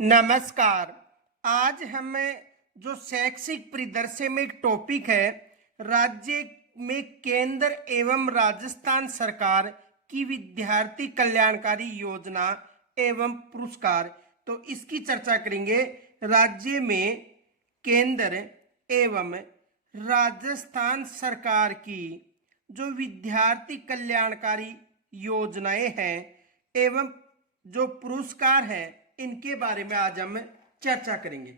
नमस्कार। आज हमें जो शैक्षिक परिदृश्य में एक टॉपिक है, राज्य में केंद्र एवं राजस्थान सरकार की विद्यार्थी कल्याणकारी योजना एवं पुरस्कार, तो इसकी चर्चा करेंगे। राज्य में केंद्र एवं राजस्थान सरकार की जो विद्यार्थी कल्याणकारी योजनाएं हैं एवं जो पुरस्कार हैं, इनके बारे में आज हम चर्चा करेंगे।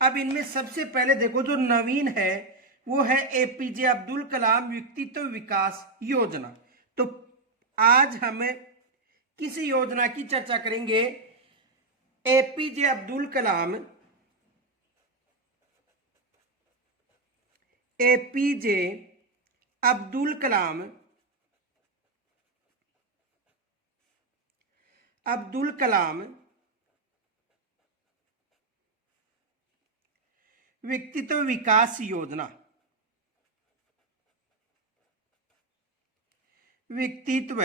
अब इनमें सबसे पहले देखो, जो नवीन है वो है एपीजे अब्दुल कलाम व्यक्तित्व विकास योजना। तो आज हम किस योजना की चर्चा करेंगे? एपीजे अब्दुल कलाम, एपीजे अब्दुल कलाम, अब्दुल कलाम व्यक्तित्व विकास योजना, व्यक्तित्व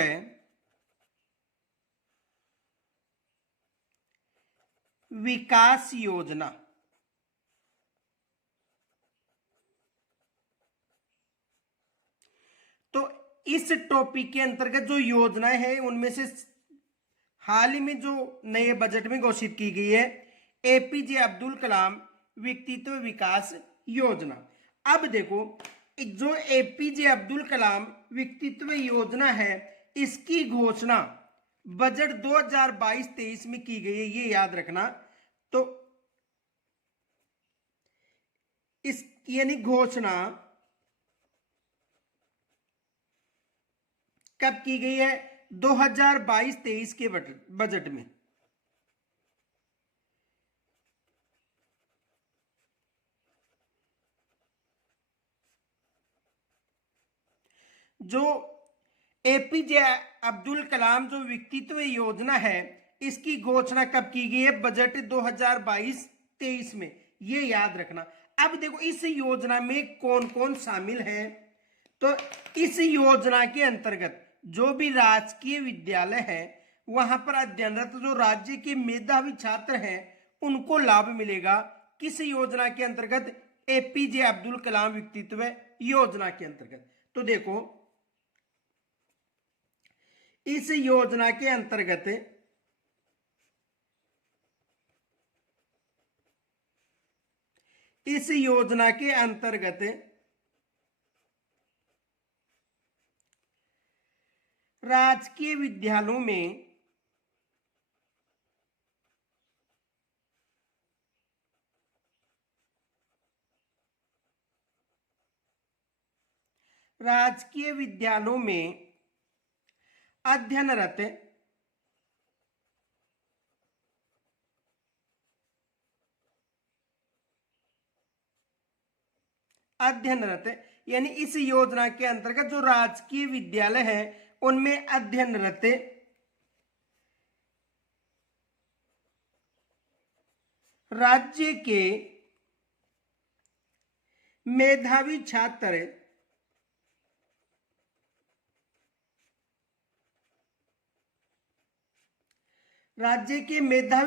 विकास योजना। तो इस टॉपिक के अंतर्गत जो योजनाएं हैं, उनमें से हाल ही में जो नए बजट में घोषित की गई है, एपीजे अब्दुल कलाम व्यक्तित्व विकास योजना। अब देखो, जो एपीजे अब्दुल कलाम व्यक्तित्व योजना है, इसकी घोषणा बजट 2022-23 में की गई है, ये याद रखना। तो इस यानी घोषणा कब की गई है? 2022-23 के बजट में। जो एपीजे अब्दुल कलाम जो व्यक्तित्व योजना है, इसकी घोषणा कब की गई है? बजट 2022-23 में, ये याद रखना। अब देखो, इस योजना में कौन कौन शामिल है। तो इस योजना के अंतर्गत जो भी राजकीय विद्यालय है, वहां पर अध्ययनरत जो राज्य के मेधावी छात्र हैं, उनको लाभ मिलेगा। किस योजना के अंतर्गत? एपीजे अब्दुल कलाम व्यक्तित्व योजना के अंतर्गत। तो देखो, इस योजना के अंतर्गत राजकीय विद्यालयों में अध्ययनरत यानी इस योजना के अंतर्गत जो राजकीय विद्यालय है, उनमें अध्ययनरत राज्य के मेधावी छात्र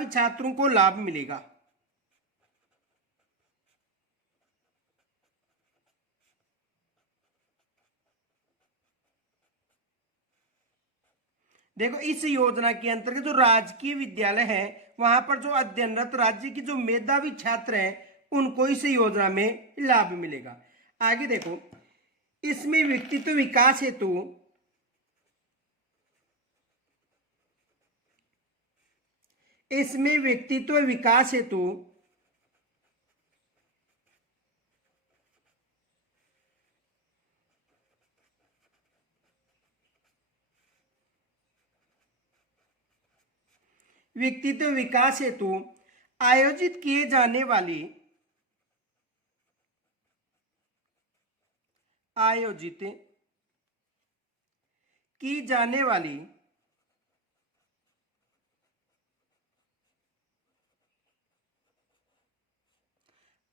छात्रों को लाभ मिलेगा। देखो, इस योजना के अंतर्गत जो राजकीय विद्यालय है, वहां पर जो अध्ययनरत राज्य के जो मेधावी छात्र हैं, उनको इस योजना में लाभ मिलेगा। आगे देखो, इसमें व्यक्तित्व विकास हेतु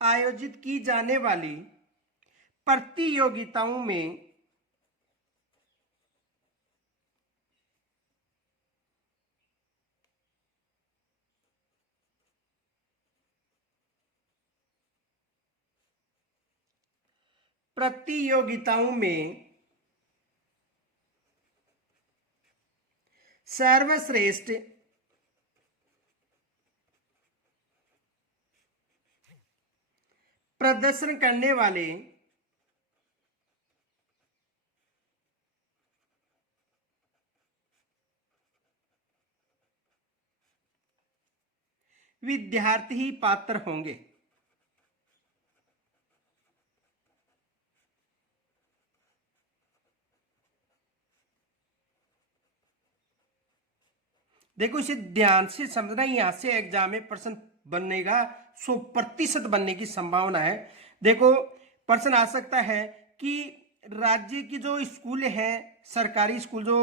आयोजित किए जाने वाली प्रतियोगिताओं में प्रतियोगिताओं में सर्वश्रेष्ठ प्रदर्शन करने वाले विद्यार्थी ही पात्र होंगे। देखो इसे ध्यान से समझना, यहां से एग्जाम में प्रश्न बनेगा, 100% बनने की संभावना है। देखो प्रश्न आ सकता है कि राज्य की जो स्कूल हैं, सरकारी स्कूल जो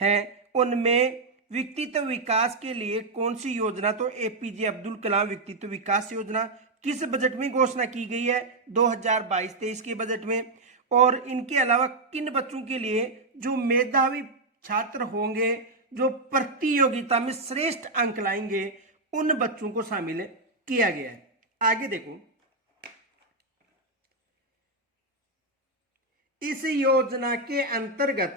हैं, उनमें व्यक्तित्व विकास के लिए कौन सी योजना, तो एपीजे अब्दुल कलाम व्यक्तित्व विकास योजना किस बजट में घोषणा की गई है, 2022-23 के बजट में। और इनके अलावा किन बच्चों के लिए जो मेधावी छात्र होंगे, जो प्रतियोगिता में श्रेष्ठ अंक लाएंगे, उन बच्चों को शामिल किया गया है। आगे देखो, इस योजना के अंतर्गत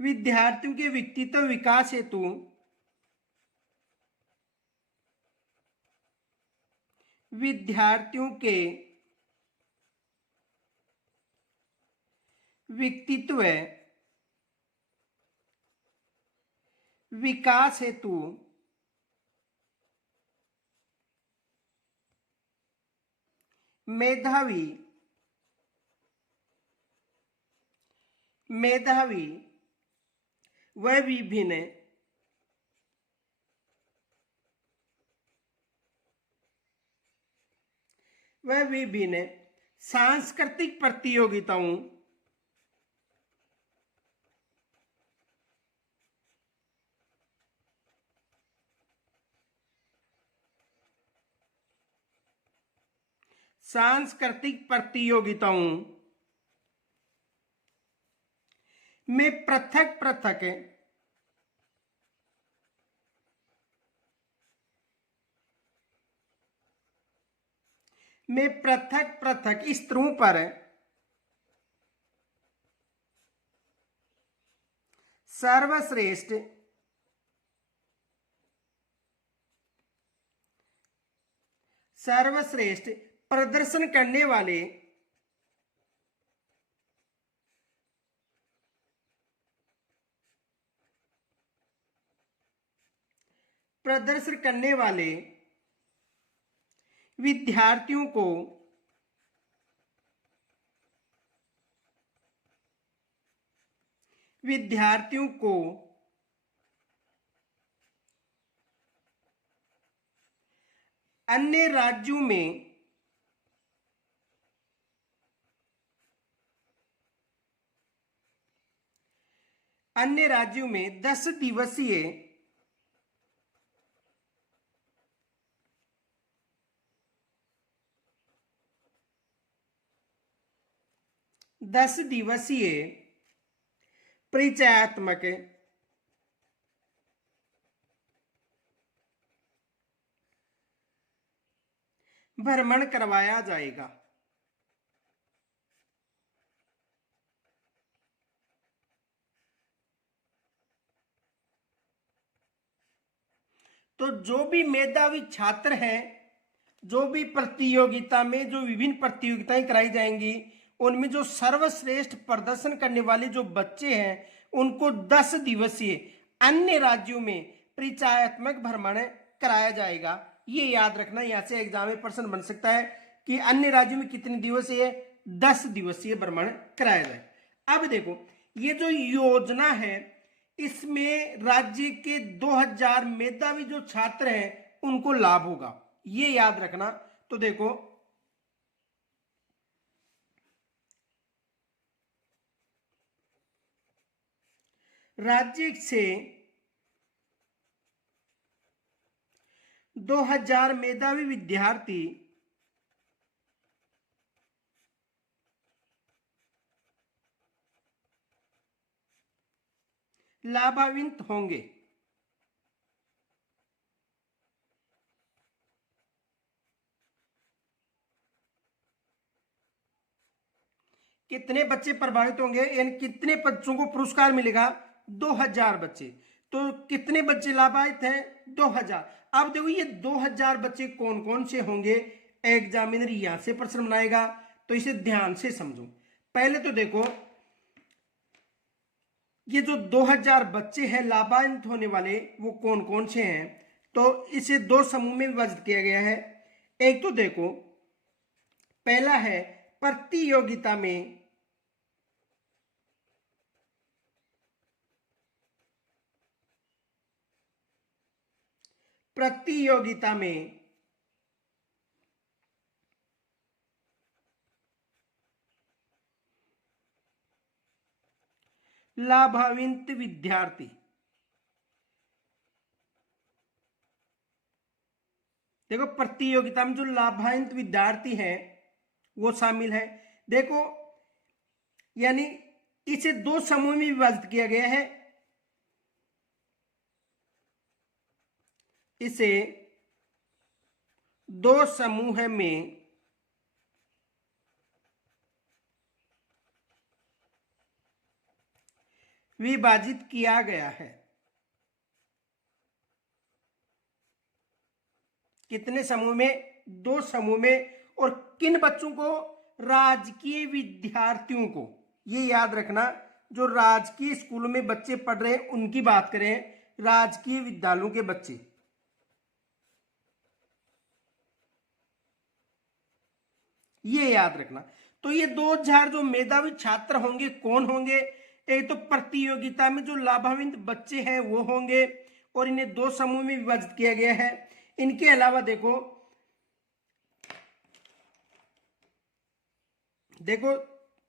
विद्यार्थियों के व्यक्तित्व विकास हेतु विद्यार्थियों के व्यक्तित्व विकास हेतु मेधावी व विभिन्न सांस्कृतिक प्रतियोगिताओं में पृथक पृथक स्तरों पर सर्वश्रेष्ठ प्रदर्शन करने वाले विद्यार्थियों को अन्य राज्यों में 10 दिवसीय परिचयात्मक भ्रमण करवाया जाएगा। तो जो भी मेधावी छात्र हैं, जो भी प्रतियोगिता में जो विभिन्न प्रतियोगिताएं कराई जाएंगी, उनमें जो सर्वश्रेष्ठ प्रदर्शन करने वाले जो बच्चे हैं, उनको 10 दिवसीय अन्य राज्यों में परिचयात्मक भ्रमण कराया जाएगा। ये याद रखना, यहां से एग्जाम में प्रश्न बन सकता है कि अन्य राज्यों में कितने दिवसीय, 10 दिवसीय भ्रमण कराया जाए। अब देखो, ये जो योजना है, इसमें राज्य के 2000 मेधावी जो छात्र हैं उनको लाभ होगा, ये याद रखना। तो देखो, राज्य से 2000 मेधावी विद्यार्थी लाभान्वित होंगे। कितने बच्चे प्रभावित होंगे, यानी कितने बच्चों को पुरस्कार मिलेगा? 2000 बच्चे। तो कितने बच्चे लाभान्वित हैं? 2000। अब देखो ये 2000 बच्चे कौन कौन से होंगे, एग्जामिनर यहां से प्रश्न बनाएगा, तो इसे ध्यान से समझो। पहले तो देखो ये जो 2000 बच्चे हैं लाभान्वित होने वाले, वो कौन कौन से हैं? तो इसे दो समूह में विभाजित किया गया है। एक तो देखो पहला है प्रतियोगिता में, प्रतियोगिता में लाभान्वित विद्यार्थी। देखो प्रतियोगिता में जो लाभान्वित विद्यार्थी हैं वो शामिल है। देखो यानी इसे दो समूह में विभाजित किया गया है। इसे दो समूह में विभाजित किया गया है। कितने समूह में? दो समूह में। और किन बच्चों को? राजकीय विद्यार्थियों को। ये याद रखना, जो राजकीय स्कूलों में बच्चे पढ़ रहे हैं उनकी बात करें, राजकीय विद्यालयों के बच्चे। ये याद रखना। तो ये 2000 जो मेधावी छात्र होंगे कौन होंगे? एक तो प्रतियोगिता में जो लाभान्वित बच्चे हैं वो होंगे, और इन्हें दो समूह में विभाजित किया गया है। इनके अलावा देखो देखो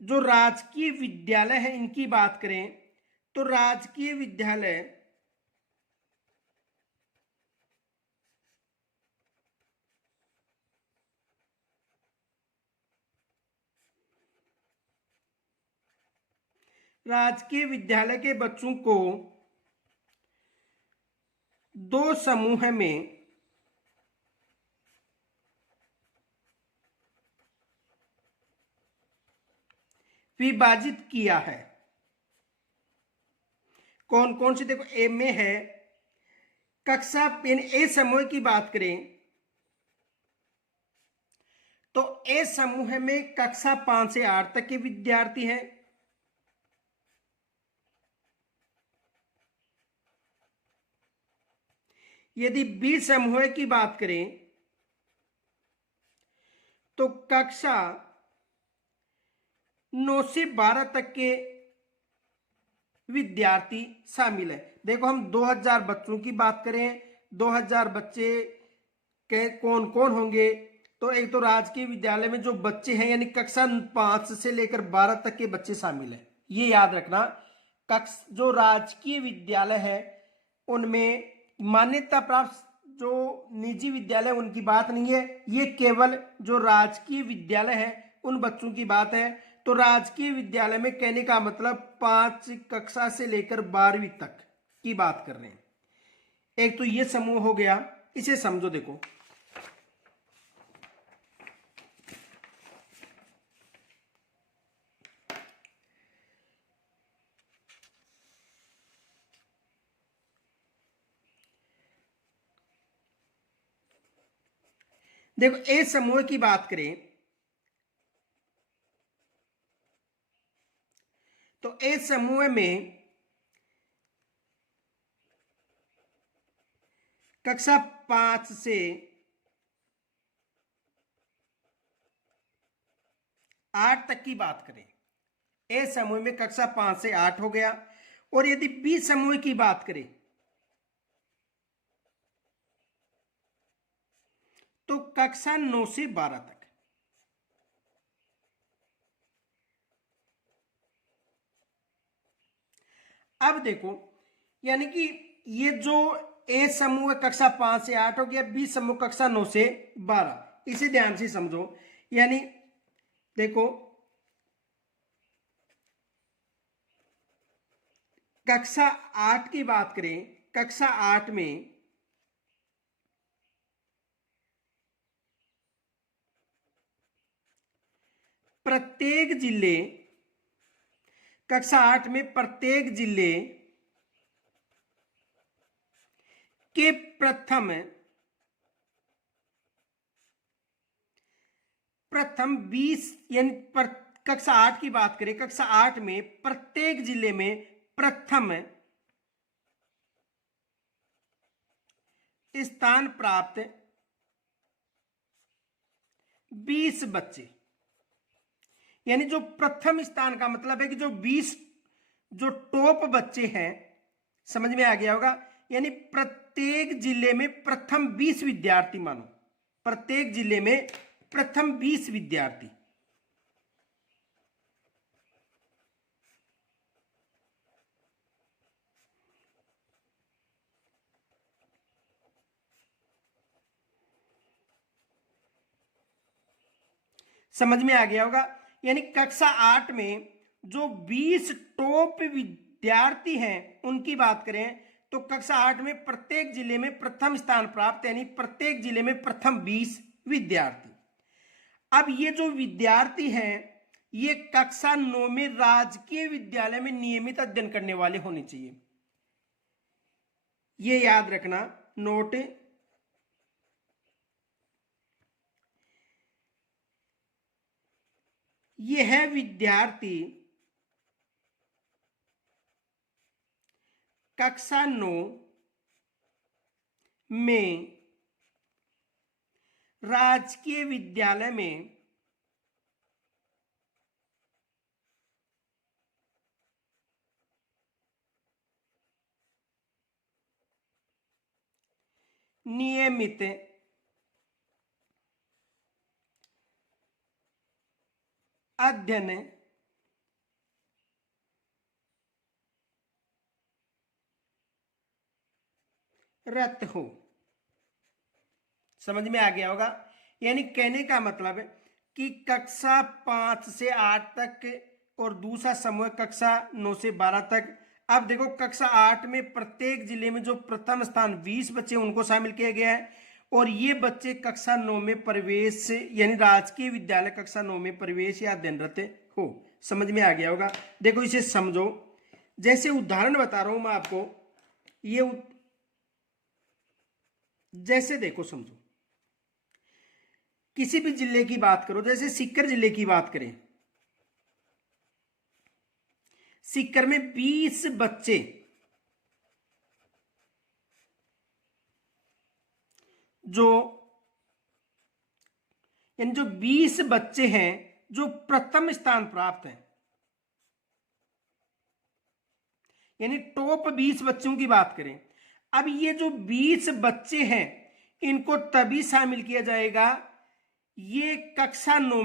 जो राजकीय विद्यालय है इनकी बात करें, तो राजकीय विद्यालय राजकीय विद्यालय के बच्चों को दो समूह में विभाजित किया है। कौन कौन से? देखो ए में है कक्षा, ए समूह की बात करें तो ए समूह में कक्षा 5 से 8 तक के विद्यार्थी हैं। यदि बी समूह की बात करें तो कक्षा 9 से 12 तक के विद्यार्थी शामिल है। देखो हम 2000 बच्चों की बात करें, 2000 बच्चे के कौन कौन होंगे? तो एक तो राजकीय विद्यालय में जो बच्चे हैं, यानी कक्षा 5 से लेकर 12 तक के बच्चे शामिल हैं। ये याद रखना, जो राजकीय विद्यालय है उनमें मान्यता प्राप्त जो निजी विद्यालय उनकी बात नहीं है, ये केवल जो राजकीय विद्यालय है उन बच्चों की बात है। तो राजकीय विद्यालय में कहने का मतलब 5 कक्षा से लेकर 12वीं तक की बात कर रहे हैं। एक तो ये समूह हो गया, इसे समझो। देखो देखो ए समूह की बात करें तो ए समूह में कक्षा 5 से 8 तक की बात करें, ए समूह में कक्षा 5 से 8 हो गया। और यदि बी समूह की बात करें तो कक्षा 9 से 12 तक। अब देखो यानी कि ये जो ए समूह कक्षा 5 से 8 हो गया, बी समूह कक्षा 9 से 12, इसे ध्यान से समझो। यानी देखो कक्षा 8 की बात करें, कक्षा 8 में प्रत्येक जिले, कक्षा 8 में प्रत्येक जिले के प्रथम 20, यानी कक्षा 8 की बात करें, कक्षा 8 में प्रत्येक जिले में प्रथम स्थान प्राप्त 20 बच्चे, यानी जो प्रथम स्थान का मतलब है कि जो 20 जो टॉप बच्चे हैं, समझ में आ गया होगा, यानी प्रत्येक जिले में प्रथम 20 विद्यार्थी, मानो प्रत्येक जिले में प्रथम 20 विद्यार्थी। समझ में आ गया होगा, यानी कक्षा 8 में जो 20 टॉप विद्यार्थी हैं उनकी बात करें तो कक्षा 8 में प्रत्येक जिले में प्रथम स्थान प्राप्त, यानी प्रत्येक जिले में प्रथम 20 विद्यार्थी। अब ये जो विद्यार्थी हैं ये कक्षा 9 में राजकीय विद्यालय में नियमित अध्ययन करने वाले होने चाहिए, ये याद रखना नोट। ये है विद्यार्थी कक्षा 9 में राजकीय विद्यालय में नियमित अध्ययन रत हो। समझ में आ गया होगा, यानी कहने का मतलब है कि कक्षा 5 से 8 तक और दूसरा समूह कक्षा 9 से 12 तक। अब देखो कक्षा 8 में प्रत्येक जिले में जो प्रथम स्थान 20 बच्चे उनको शामिल किया गया है, और ये बच्चे कक्षा 9 में प्रवेश, यानी राजकीय विद्यालय कक्षा 9 में प्रवेश या अध्ययनरत हो। समझ में आ गया होगा, देखो इसे समझो, जैसे उदाहरण बता रहा हूं मैं आपको, ये जैसे देखो समझो, किसी भी जिले की बात करो, जैसे सीकर जिले की बात करें, सीकर में 20 बच्चे यानी जो 20 बच्चे हैं जो प्रथम स्थान प्राप्त हैं, यानी टॉप 20 बच्चों की बात करें। अब ये जो 20 बच्चे हैं इनको तभी शामिल किया जाएगा ये कक्षा 9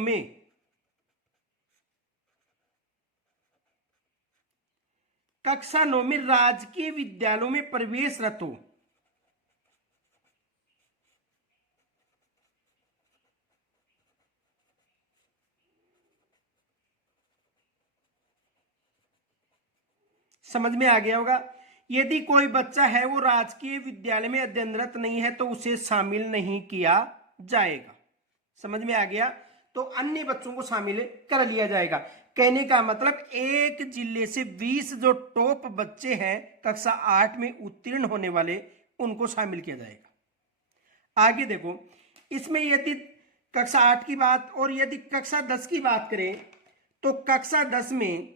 में राजकीय विद्यालयों में प्रवेशरत हो। समझ में आ गया होगा, यदि कोई बच्चा है वो राजकीय विद्यालय में अध्ययनरत नहीं है तो उसे शामिल नहीं किया जाएगा। समझ में आ गया, तो अन्य बच्चों को शामिल कर लिया जाएगा। कहने का मतलब एक जिले से 20 जो टॉप बच्चे हैं कक्षा 8 में उत्तीर्ण होने वाले उनको शामिल किया जाएगा। आगे देखो, इसमें यदि कक्षा 8 की बात और यदि कक्षा 10 की बात करें तो कक्षा 10 में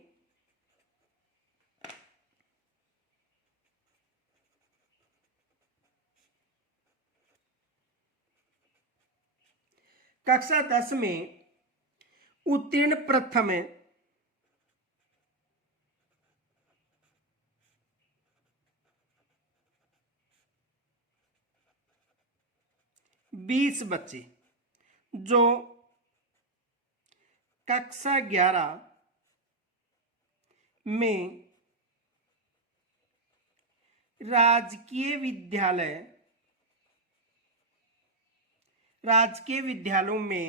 उत्तीर्ण प्रथम 20 बच्चे जो कक्षा 11 में राजकीय विद्यालयों में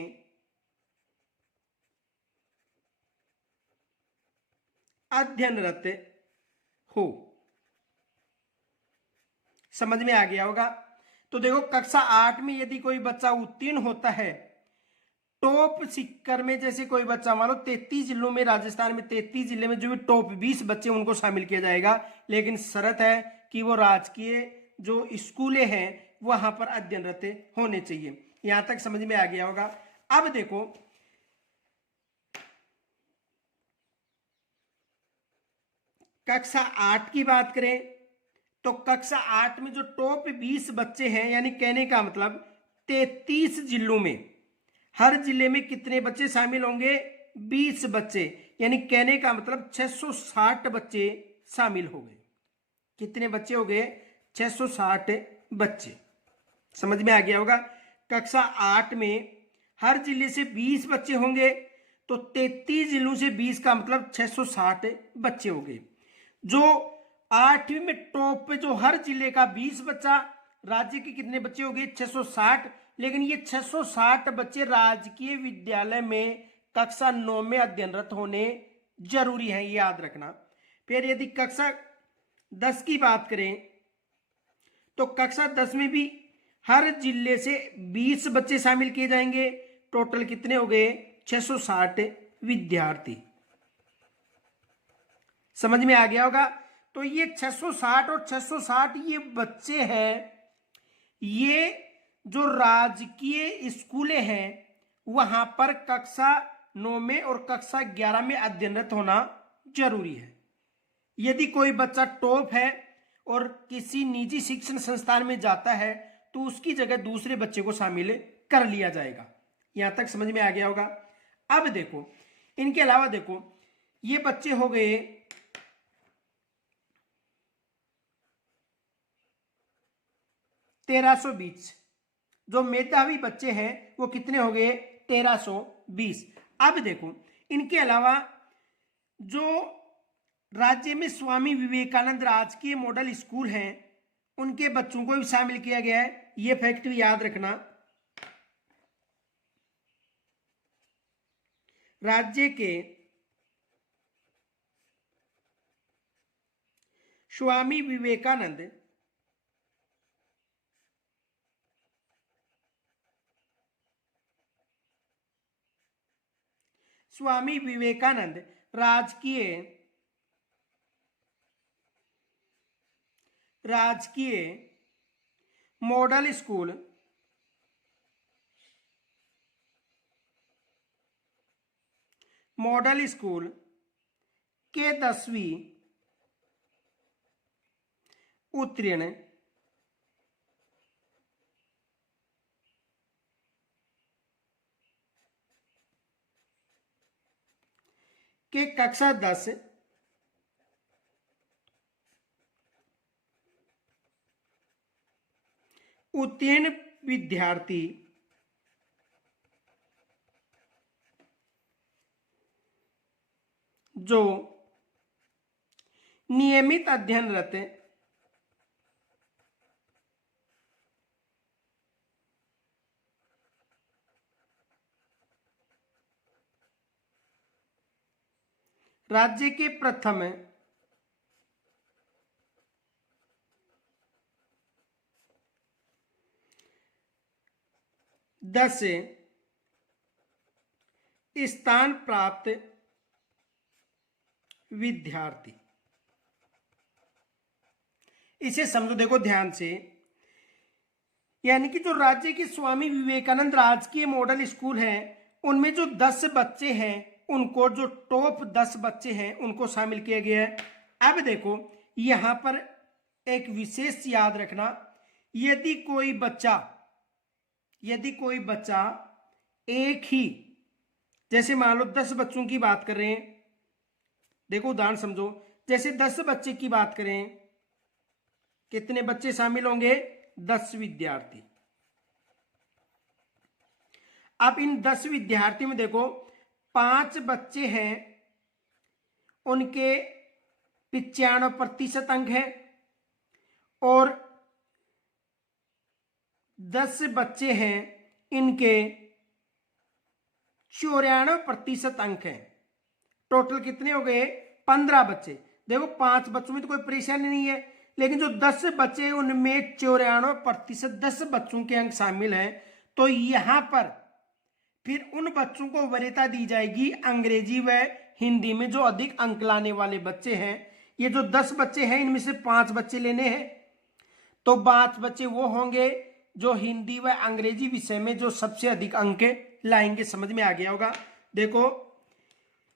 अध्ययनरत हो। समझ में आ गया होगा। तो देखो कक्षा 8 में यदि कोई बच्चा उत्तीर्ण होता है टॉप सिक्कर में, जैसे कोई बच्चा मान लो 33 जिलों में, राजस्थान में 33 जिले में जो भी टॉप 20 बच्चे उनको शामिल किया जाएगा, लेकिन शर्त है कि वो राजकीय जो स्कूलें हैं वहां पर अध्ययनरत होने चाहिए। यहां तक समझ में आ गया होगा। अब देखो कक्षा 8 की बात करें तो कक्षा 8 में जो टॉप 20 बच्चे हैं, यानी कहने का मतलब 33 जिलों में, हर जिले में कितने बच्चे शामिल होंगे? 20 बच्चे, यानी कहने का मतलब 660 बच्चे शामिल हो गए। कितने बच्चे हो गए? 660 बच्चे। समझ में आ गया होगा। कक्षा 8 में हर जिले से 20 बच्चे होंगे, तो 33 जिलों से 20 का मतलब 660 बच्चे हो गए। जो 8वीं में टॉप पे जो हर जिले का 20 बच्चा, राज्य के कितने बच्चे हो गए? 660। लेकिन ये 660 बच्चे राजकीय विद्यालय में कक्षा 9 में अध्ययनरत होने जरूरी है, ये याद रखना। फिर यदि कक्षा 10 की बात करें तो कक्षा 10 में भी हर जिले से 20 बच्चे शामिल किए जाएंगे। टोटल कितने हो गए? 660 विद्यार्थी। समझ में आ गया होगा। तो ये 660 और 660 ये बच्चे हैं, ये जो राजकीय स्कूलें हैं वहां पर कक्षा 9 में और कक्षा 11 में अध्ययनरत होना जरूरी है। यदि कोई बच्चा टॉप है और किसी निजी शिक्षण संस्थान में जाता है तो उसकी जगह दूसरे बच्चे को शामिल कर लिया जाएगा। यहां तक समझ में आ गया होगा। अब देखो इनके अलावा देखो ये बच्चे हो गए 1320। जो मेधावी बच्चे हैं वो कितने हो गए? 1320। अब देखो इनके अलावा जो राज्य में स्वामी विवेकानंद राजकीय मॉडल स्कूल हैं उनके बच्चों को भी शामिल किया गया है। ये फैक्ट भी याद रखना। राज्य के स्वामी विवेकानंद राजकीय मॉडल स्कूल के 10वीं उत्तीर्ण के कक्षा 10 उत्तीर्ण विद्यार्थी जो नियमित अध्ययनरत राज्य के प्रथम 10 स्थान प्राप्त विद्यार्थी। इसे समझो देखो ध्यान से, यानी कि जो राज्य के स्वामी विवेकानंद राजकीय मॉडल स्कूल हैं उनमें जो 10 बच्चे हैं उनको, जो टॉप 10 बच्चे हैं उनको शामिल किया गया है। अब देखो यहां पर एक विशेष याद रखना, यदि कोई बच्चा एक ही, जैसे मान लो 10 बच्चों की बात कर रहे हैं, देखो उदाहरण समझो, जैसे 10 बच्चे की बात करें, कितने बच्चे शामिल होंगे? 10 विद्यार्थी। अब इन 10 विद्यार्थी में देखो 5 बच्चे हैं उनके 95% अंक हैं और 10 बच्चे हैं इनके 94% अंक हैं। टोटल कितने हो गए? 15 बच्चे। देखो 5 बच्चों में तो कोई परेशानी नहीं है, लेकिन जो 10 बच्चे हैं उनमें 94% 10 बच्चों के अंक शामिल हैं। तो यहां पर फिर उन बच्चों को वरीयता दी जाएगी अंग्रेजी व हिंदी में जो अधिक अंक लाने वाले बच्चे हैं। ये जो 10 बच्चे हैं इनमें से 5 बच्चे लेने हैं, तो 5 बच्चे वो होंगे जो हिंदी व अंग्रेजी विषय में जो सबसे अधिक अंक लाएंगे। समझ में आ गया होगा। देखो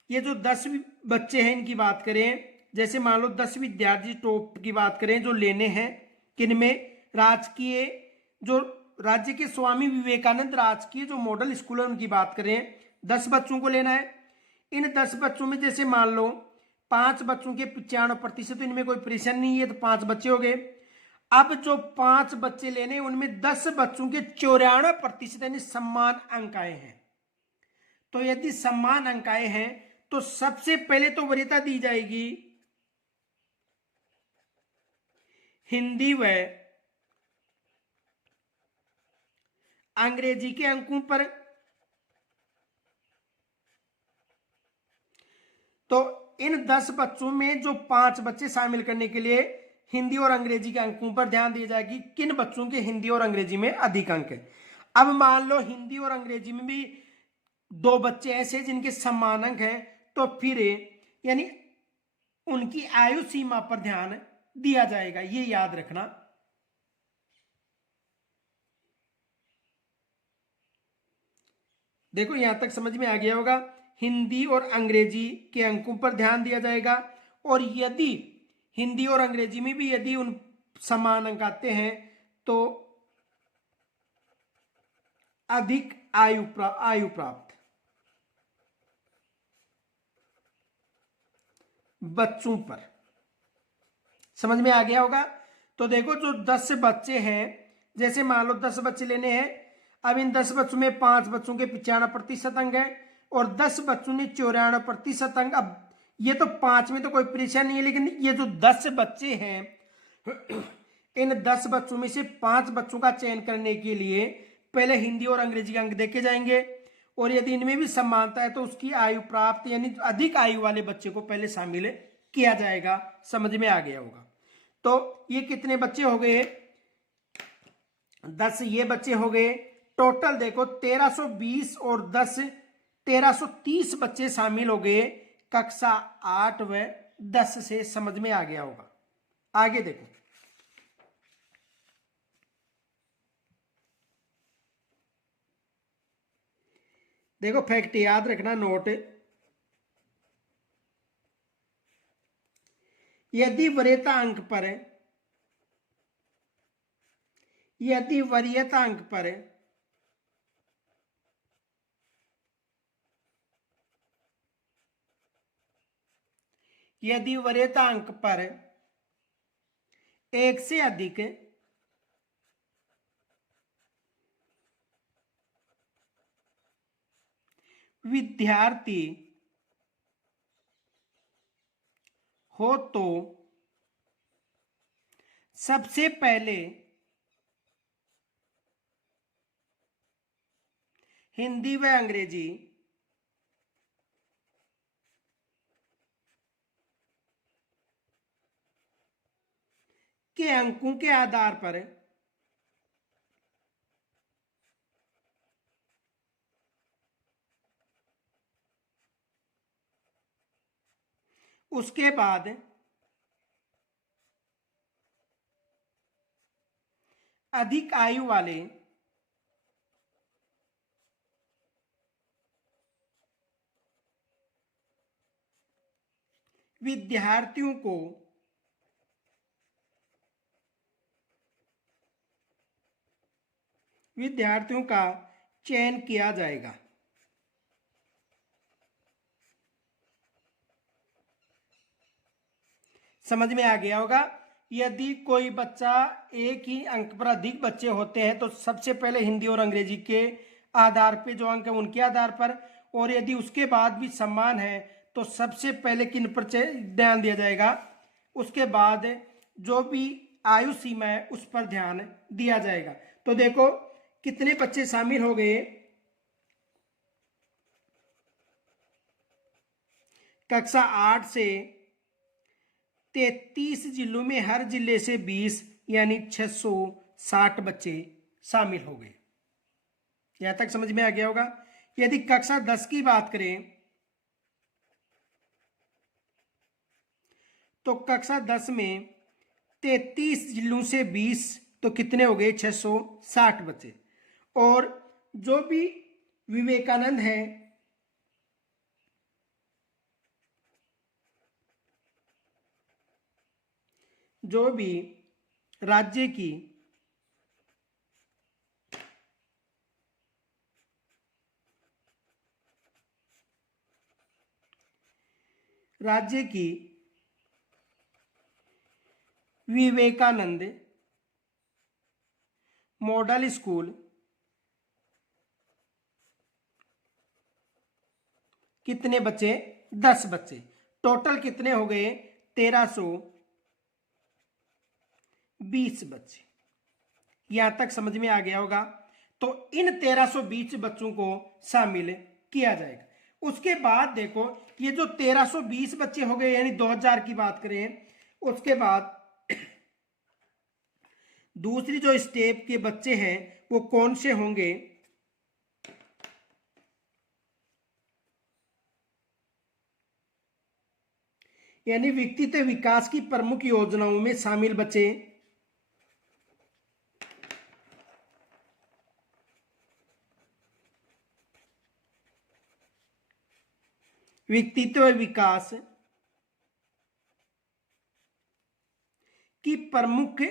ये जो 10 बच्चे हैं इनकी बात करें, जैसे मान लो 10 विद्यार्थी टॉप की बात करें जो लेने हैं, किनमें, राजकीय जो राज्य के स्वामी विवेकानंद राजकीय जो मॉडल स्कूल है उनकी बात करें, 10 बच्चों को लेना है। इन 10 बच्चों में जैसे मान लो 5 बच्चों के 95%, तो इनमें कोई परेशानी नहीं है, तो 5 बच्चे हो गए। अब जो 5 बच्चे लेने उनमें 10 बच्चों के 94% यानी समान अंक आए हैं। तो यदि समान अंक आए हैं तो सबसे पहले तो वरीयता दी जाएगी हिंदी व अंग्रेजी के अंकों पर। तो इन 10 बच्चों में जो 5 बच्चे शामिल करने के लिए हिंदी और अंग्रेजी के अंकों पर ध्यान दिया जाएगी, किन बच्चों के हिंदी और अंग्रेजी में अधिक अंक है। अब मान लो हिंदी और अंग्रेजी में भी 2 बच्चे ऐसे जिनके समान अंक हैं, तो फिर यानी उनकी आयु सीमा पर ध्यान दिया जाएगा, ये याद रखना। देखो यहां तक समझ में आ गया होगा। हिंदी और अंग्रेजी के अंकों पर ध्यान दिया जाएगा, और यदि हिंदी और अंग्रेजी में भी यदि उन समान अंक आते हैं तो अधिक आयु प्राप्त बच्चों पर। समझ में आ गया होगा। तो देखो जो 10 बच्चे हैं, जैसे मान लो 10 बच्चे लेने हैं। अब इन 10 बच्चों में 5 बच्चों के 95% अंक है और 10 बच्चों ने 94% अंक। अब ये तो 5 में तो कोई परेशानी नहीं है, लेकिन ये जो 10 बच्चे हैं इन 10 बच्चों में से 5 बच्चों का चयन करने के लिए पहले हिंदी और अंग्रेजी के अंक देखे जाएंगे, और यदि इनमें भी समानता है तो उसकी आयु प्राप्त यानी अधिक आयु वाले बच्चे को पहले शामिल किया जाएगा। समझ में आ गया होगा। तो ये कितने बच्चे हो गए, 10 ये बच्चे हो गए। टोटल देखो 1320 और 10 1330 बच्चे शामिल हो गए कक्षा 8 व 10 से। समझ में आ गया होगा। आगे देखो, देखो फैक्ट याद रखना, नोट। यदि वरीयता अंक पर यदि वरीयता अंक पर यदि वरीयता अंक पर एक से अधिक विद्यार्थी हो तो सबसे पहले हिंदी व अंग्रेजी के अंकों के आधार पर उसके बाद अधिक आयु वाले विद्यार्थियों का चयन किया जाएगा। समझ में आ गया होगा। यदि कोई बच्चा एक ही अंक पर अधिक बच्चे होते हैं तो सबसे पहले हिंदी और अंग्रेजी के आधार पे जो अंक है उनके आधार पर, और यदि उसके बाद भी समान है तो सबसे पहले किन पर ध्यान दिया जाएगा, उसके बाद जो भी आयु सीमा है उस पर ध्यान दिया जाएगा। तो देखो कितने बच्चे शामिल हो गए, कक्षा 8 से 33 जिलों में हर जिले से 20 यानी 660 बच्चे शामिल हो गए। यहां तक समझ में आ गया होगा। यदि कक्षा 10 की बात करें तो कक्षा 10 में 33 जिलों से 20 तो कितने हो गए, 660 बच्चे। और जो भी विवेकानंद है जो भी राज्य की विवेकानंद मॉडल स्कूल कितने बच्चे, 10 बच्चे। टोटल कितने हो गए, 1320 बच्चे। यहां तक समझ में आ गया होगा। तो इन 1320 बच्चों को शामिल किया जाएगा। उसके बाद देखो ये जो 1320 बच्चे हो गए यानी 2000 की बात करें, उसके बाद दूसरी जो स्टेप के बच्चे हैं वो कौन से होंगे, यानी व्यक्तित्व विकास की प्रमुख योजनाओं में शामिल बच्चे व्यक्तित्व विकास की प्रमुख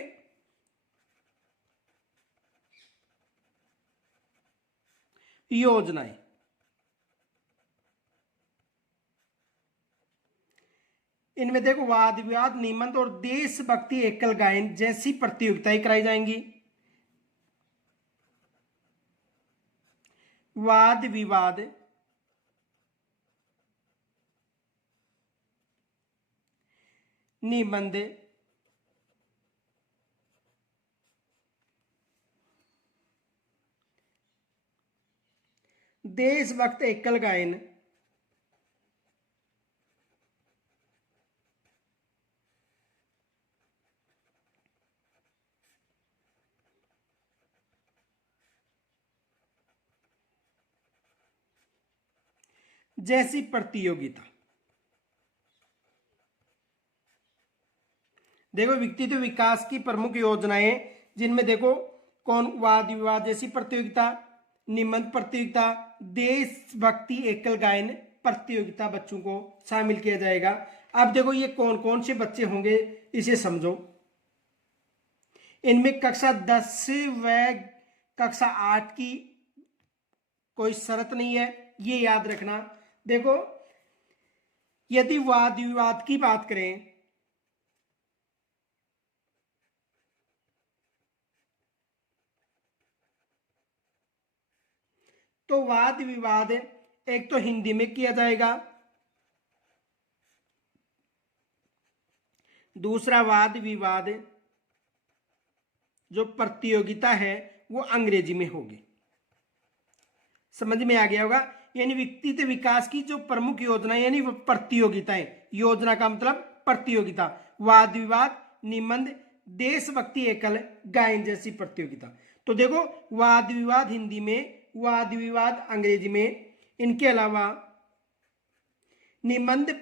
योजनाएं। इनमें देखो वाद विवाद, निबंध और देशभक्ति एकल गायन जैसी प्रतियोगिताएं कराई जाएंगी। वाद विवाद, निबंध, देशभक्त एकल गायन, जैसी प्रतियोगिता। देखो व्यक्तित्व विकास की प्रमुख योजनाएं जिनमें देखो कौन, वाद विवाद जैसी प्रतियोगिता, निबंध प्रतियोगिता, देशभक्ति एकल गायन प्रतियोगिता बच्चों को शामिल किया जाएगा। अब देखो ये कौन कौन से बच्चे होंगे इसे समझो। इनमें कक्षा 10 व कक्षा 8 की कोई शर्त नहीं है, ये याद रखना। देखो यदि वाद विवाद की बात करें तो वाद विवाद एक तो हिंदी में किया जाएगा, दूसरा वाद विवाद जो प्रतियोगिता है वो अंग्रेजी में होगी। समझ में आ गया होगा। यानी व्यक्तित्व विकास की जो प्रमुख योजना यानी प्रतियोगिताएं, योजना का मतलब प्रतियोगिता, वाद विवाद, निबंध, देशभक्ति एकल गायन जैसी प्रतियोगिता। तो देखो वाद विवाद हिंदी में, वाद विवाद अंग्रेजी में। इनके अलावा निबंध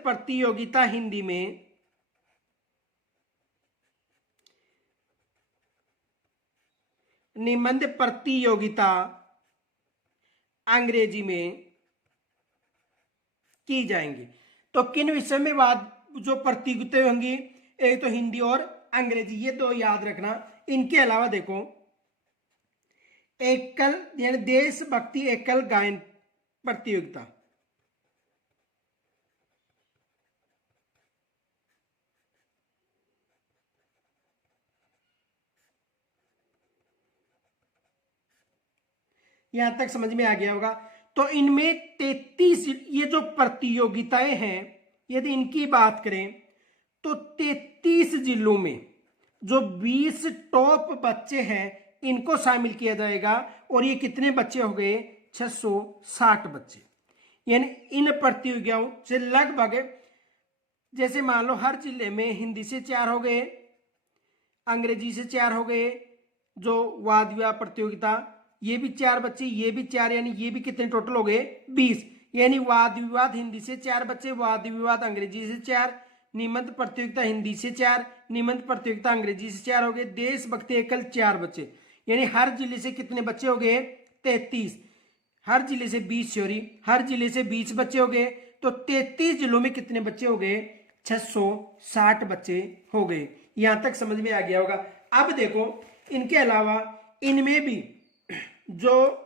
प्रतियोगिता हिंदी में, निबंध प्रतियोगिता अंग्रेजी में की जाएंगी। तो किन विषय में वाद जो प्रतियोगिताएं होंगी, एक तो हिंदी और अंग्रेजी, ये दो याद रखना। इनके अलावा देखो एकल यानी देशभक्ति एकल गायन प्रतियोगिता, यहां तक समझ में आ गया होगा। तो इनमें 33 ये जो प्रतियोगिताएं हैं यदि इनकी बात करें तो 33 जिलों में जो 20 टॉप बच्चे हैं इनको शामिल किया जाएगा और ये कितने बच्चे हो गए? 660 बच्चे। यानी इन प्रतियोगिताओं से लगभग, जैसे मान लो हर जिले में हिंदी से 4 हो गए, अंग्रेजी से 4 हो गए, जो वाद विवाद प्रतियोगिता ये भी 4 बच्चे, ये भी 4, यानी ये भी कितने टोटल हो गए? 20। यानी वाद विवाद हिंदी से 4 बच्चे, वाद विवाद अंग्रेजी से 4, निबंध प्रतियोगिता हिंदी से 4, निबंध प्रतियोगिता अंग्रेजी से 4 हो गए, देशभक्ति एकल 4 बच्चे। यानी हर जिले से कितने बच्चे हो गए? 33। हर जिले से 20, सॉरी, हर जिले से 20 बच्चे हो गए, तो 33 जिलों में कितने बच्चे हो गए? 660 बच्चे हो गए। यहां तक समझ में आ गया होगा। अब देखो इनके अलावा इनमें भी जो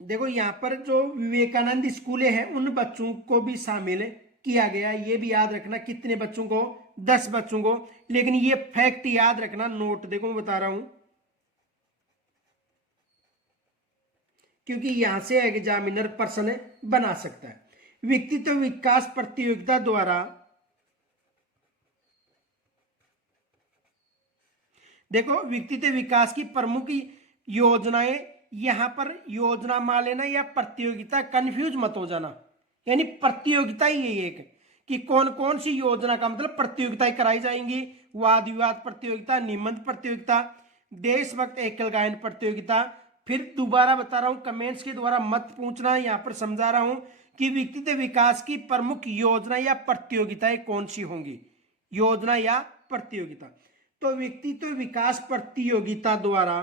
देखो यहां पर जो विवेकानंद स्कूलें हैं उन बच्चों को भी शामिल किया गया। ये भी याद रखना कितने बच्चों को? 10 बच्चों को। लेकिन ये फैक्ट याद रखना, नोट देखो मैं बता रहा हूं, क्योंकि यहां से एग्जामिनर प्रश्न बना सकता है। व्यक्तित्व विकास प्रतियोगिता द्वारा, देखो व्यक्तित्व विकास की प्रमुख योजनाएं, यहां पर योजना मान लेना या प्रतियोगिता, कंफ्यूज मत हो जाना। यानी प्रतियोगिता ही है एक, कि कौन कौन सी योजना का मतलब प्रतियोगिताएं कराई जाएंगी। वाद विवाद प्रतियोगिता, निबंध प्रतियोगिता, देशभक्त एकल गायन प्रतियोगिता। फिर दोबारा बता रहा हूं, कमेंट्स के द्वारा मत पूछना, यहां पर समझा रहा हूं कि व्यक्तित्व विकास की प्रमुख योजना या प्रतियोगिताएं कौन सी होंगी, योजना या प्रतियोगिता। तो व्यक्तित्व विकास प्रतियोगिता द्वारा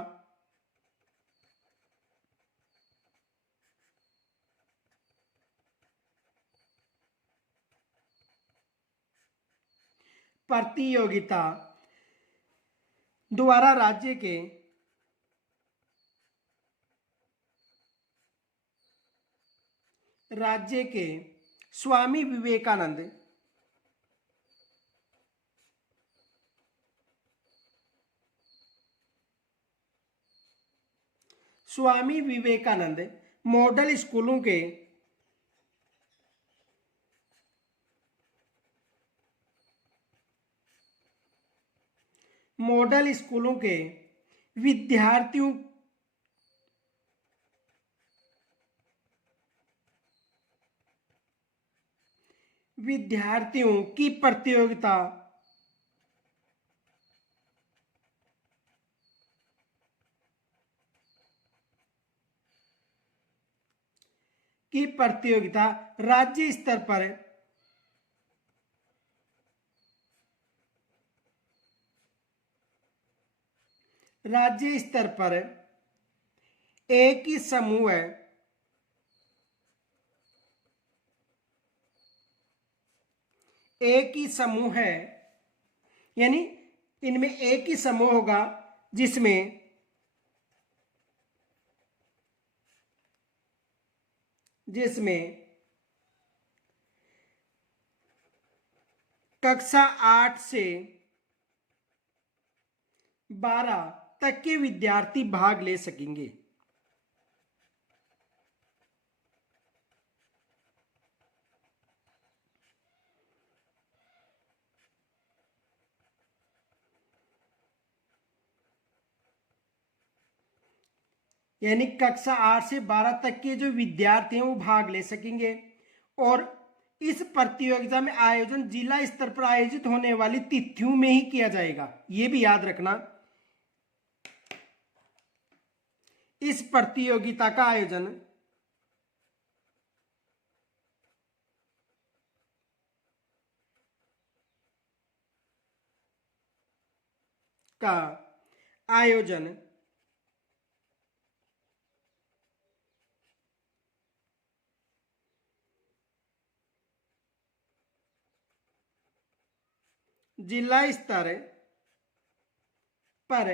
प्रतियोगिता द्वारा राज्य के स्वामी विवेकानंद मॉडल स्कूलों के विद्यार्थियों की प्रतियोगिता राज्य स्तर पर एक ही समूह है, यानी इनमें एक ही समूह होगा जिसमें कक्षा 8 से 12 तक के विद्यार्थी भाग ले सकेंगे। यानी कक्षा 8 से 12 तक के जो विद्यार्थी हैं वो भाग ले सकेंगे। और इस प्रतियोगिता में आयोजन जिला स्तर पर आयोजित होने वाली तिथियों में ही किया जाएगा, ये भी याद रखना। इस प्रतियोगिता का आयोजन जिला स्तर पर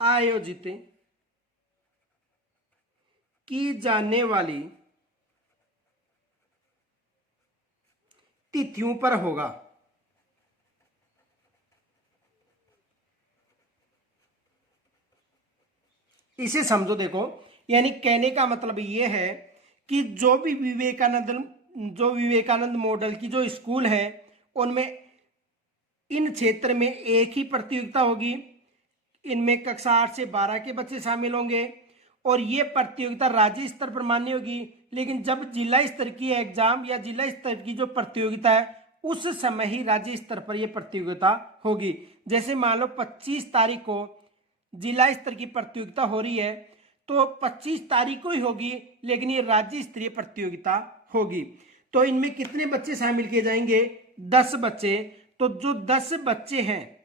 आयोजित की जाने वाली तिथियों पर होगा। इसे समझो, देखो यानी कहने का मतलब ये है कि जो विवेकानंद मॉडल की जो स्कूल है उनमें इन क्षेत्र में एक ही प्रतियोगिता होगी। इनमें कक्षा 8 से 12 के बच्चे शामिल होंगे और ये प्रतियोगिता राज्य स्तर पर मान्य होगी। लेकिन जब जिला स्तर की एग्जाम या जिला स्तर की जो प्रतियोगिता है उस समय ही राज्य स्तर पर यह प्रतियोगिता होगी। जैसे मान लो 25 तारीख को जिला स्तर की प्रतियोगिता हो रही है तो 25 तारीख को ही होगी, लेकिन ये राज्य स्तरीय प्रतियोगिता होगी। तो इनमें कितने बच्चे शामिल किए जाएंगे? 10 बच्चे। तो जो 10 बच्चे हैं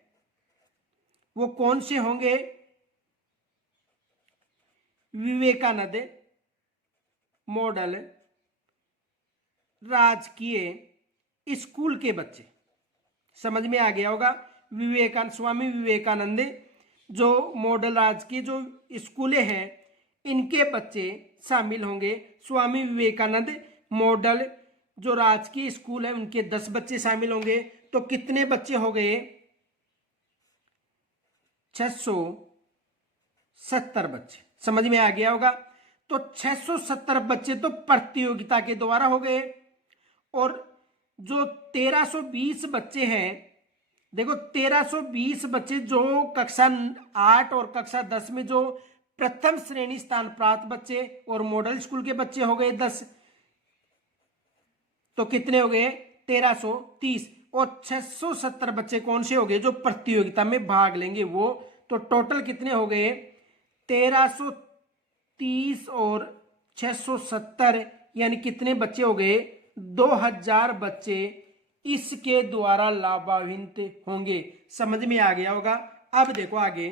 वो कौन से होंगे? विवेकानंद मॉडल राजकीय स्कूल के बच्चे। समझ में आ गया होगा। स्वामी विवेकानंद जो मॉडल राजकीय जो स्कूलें हैं इनके बच्चे शामिल होंगे। स्वामी विवेकानंद मॉडल जो राजकीय स्कूल है उनके 10 बच्चे शामिल होंगे। तो कितने बच्चे हो गए? 670 बच्चे। समझ में आ गया होगा। तो 670 बच्चे तो प्रतियोगिता के द्वारा हो गए और जो 1320 बच्चे हैं, देखो 1320 बच्चे जो कक्षा 8 और कक्षा 10 में जो प्रथम श्रेणी स्थान प्राप्त बच्चे और मॉडल स्कूल के बच्चे हो गए 10। तो कितने हो गए? 1330। और 670 बच्चे कौन से हो गए? जो प्रतियोगिता में भाग लेंगे वो। तो टोटल कितने हो गए? 1330 और 670 यानी कितने बच्चे हो गए? 2000 बच्चे इसके द्वारा लाभान्वित होंगे। समझ में आ गया होगा। अब देखो आगे,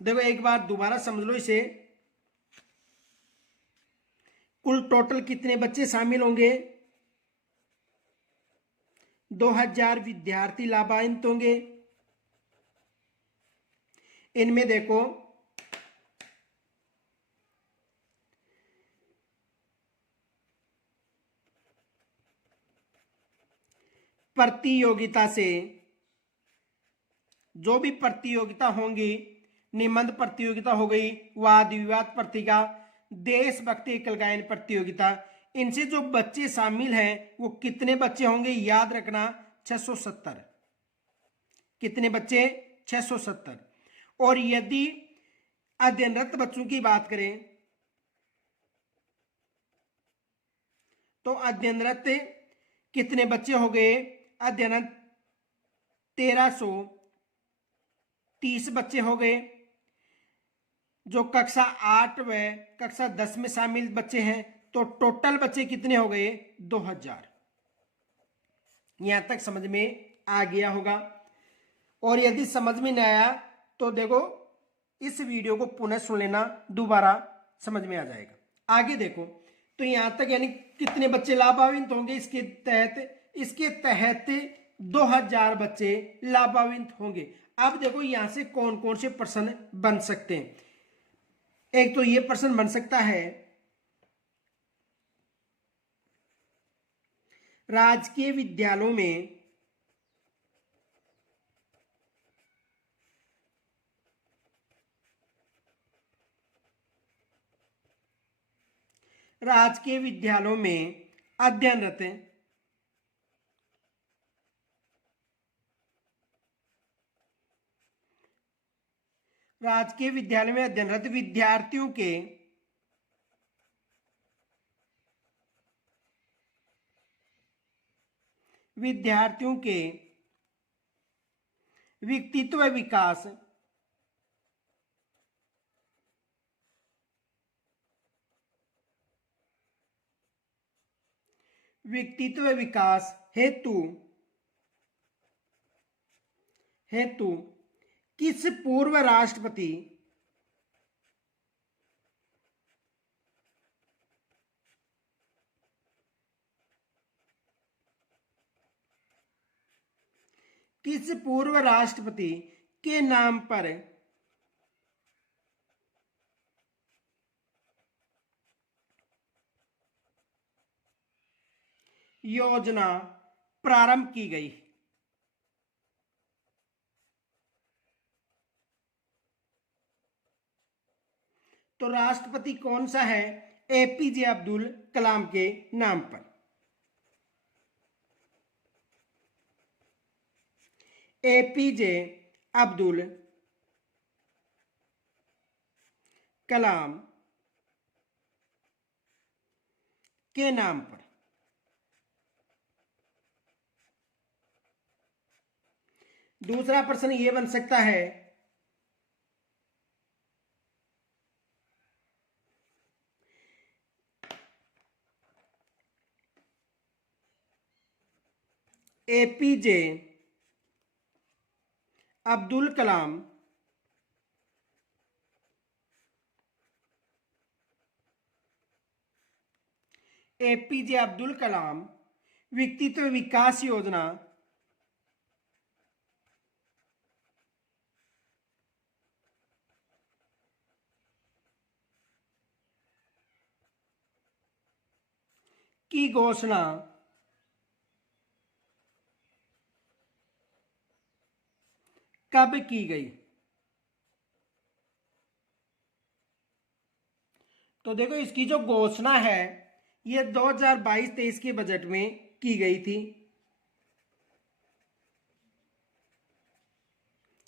देखो एक बार दोबारा समझ लो इसे। कुल टोटल कितने बच्चे शामिल होंगे? 2000 विद्यार्थी लाभान्वित होंगे। इनमें देखो प्रतियोगिता से जो भी प्रतियोगिता होंगी, निबंध प्रतियोगिता हो गई, वाद विवाद प्रतियोगिता, देशभक्ति एकल गायन प्रतियोगिता, इनसे जो बच्चे शामिल हैं वो कितने बच्चे होंगे? याद रखना 670। कितने बच्चे? 670। और यदि अध्ययनरत बच्चों की बात करें तो अध्ययनरत कितने बच्चे हो गए? अध्ययनरत 1330 बच्चे हो गए। जो कक्षा 8 व कक्षा 10 में शामिल बच्चे हैं तो टोटल बच्चे कितने हो गए? 2000। यहां तक समझ में आ गया होगा। और यदि समझ में नहीं आया तो देखो इस वीडियो को पुनः सुन लेना, दोबारा समझ में आ जाएगा। आगे देखो, तो यहां तक यानी कितने बच्चे लाभान्वित होंगे? इसके तहत 2000 बच्चे लाभान्वित होंगे। अब देखो यहां से कौन कौन से प्रश्न बन सकते हैं। एक तो ये प्रश्न बन सकता है, राजकीय विद्यालयों में अध्ययनरत विद्यार्थियों के व्यक्तित्व विकास हेतु किस पूर्व राष्ट्रपति के नाम पर योजना प्रारंभ की गई? तो राष्ट्रपति कौन सा है? एपीजे अब्दुल कलाम के नाम पर। एपीजे अब्दुल कलाम के नाम पर। दूसरा प्रश्न यह बन सकता है, एपीजे अब्दुल कलाम एपीजे अब्दुल कलाम व्यक्तित्व विकास योजना की घोषणा कब की गई? तो देखो, इसकी जो घोषणा है ये 2022-23 के बजट में की गई थी।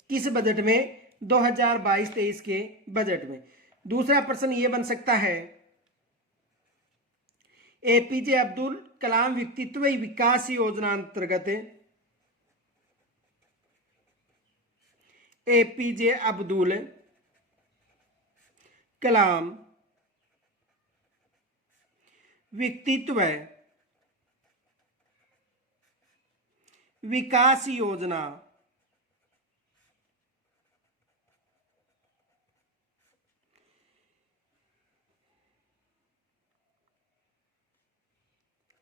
किस बजट में? 2022-23 के बजट में। दूसरा प्रश्न ये बन सकता है, एपीजे अब्दुल कलाम व्यक्तित्व विकास योजना अंतर्गत एपीजे अब्दुल कलाम व्यक्तित्व विकास योजना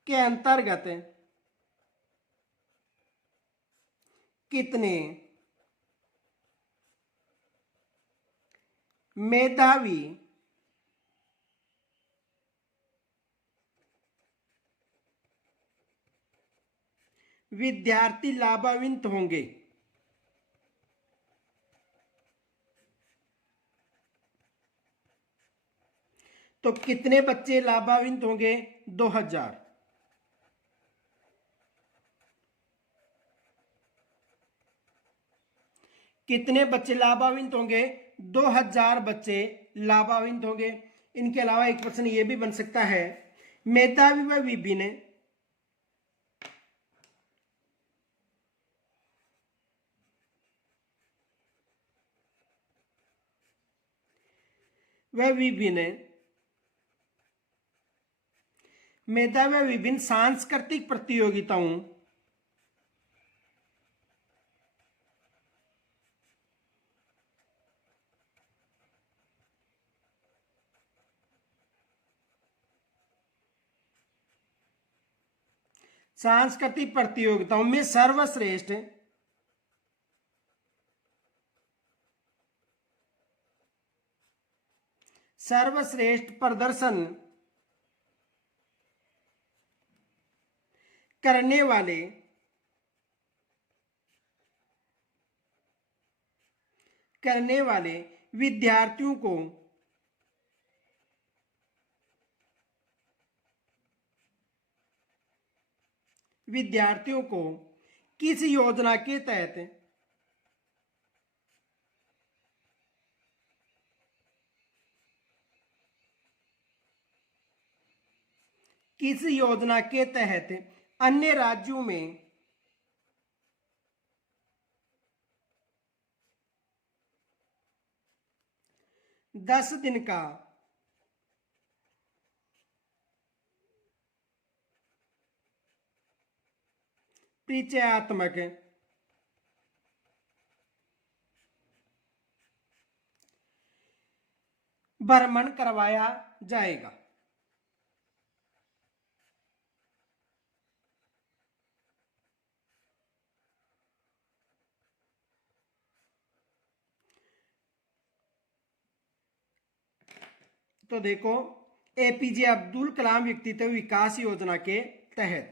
के अंतर्गत कितने मेधावी विद्यार्थी लाभान्वित होंगे? तो कितने बच्चे लाभान्वित होंगे? 2000। कितने बच्चे लाभान्वित होंगे? 2000 बच्चे लाभान्वित होंगे। इनके अलावा एक प्रश्न ये भी बन सकता है, मेधावी व विभिन्न मेधावी व विभिन्न सांस्कृतिक प्रतियोगिताओं में सर्वश्रेष्ठ प्रदर्शन करने वाले विद्यार्थियों को किस योजना के तहत अन्य राज्यों में 10 दिन का परिचयात्मक भ्रमण करवाया जाएगा? तो देखो, एपीजे अब्दुल कलाम व्यक्तित्व विकास योजना के तहत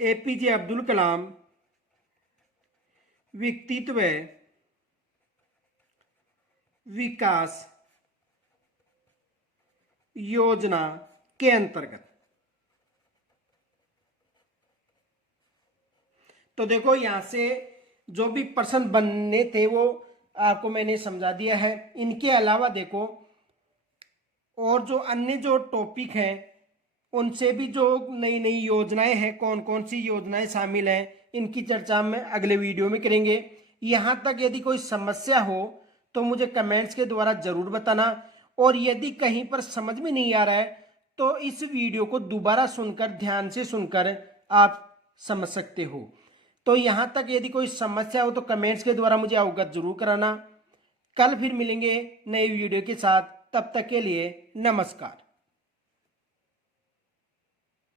एपीजे अब्दुल कलाम व्यक्तित्व विकास योजना के अंतर्गत। तो देखो यहां से जो भी प्रश्न बनने थे वो आपको मैंने समझा दिया है। इनके अलावा देखो और जो अन्य जो टॉपिक हैं उनसे भी जो नई नई योजनाएं हैं, कौन कौन सी योजनाएं शामिल हैं, इनकी चर्चा हम अगले वीडियो में करेंगे। यहां तक यदि कोई समस्या हो तो मुझे कमेंट्स के द्वारा जरूर बताना, और यदि कहीं पर समझ में नहीं आ रहा है तो इस वीडियो को दोबारा सुनकर, ध्यान से सुनकर आप समझ सकते हो। तो यहां तक यदि कोई समस्या हो तो कमेंट्स के द्वारा मुझे अवगत जरूर कराना। कल फिर मिलेंगे नए वीडियो के साथ, तब तक के लिए नमस्कार।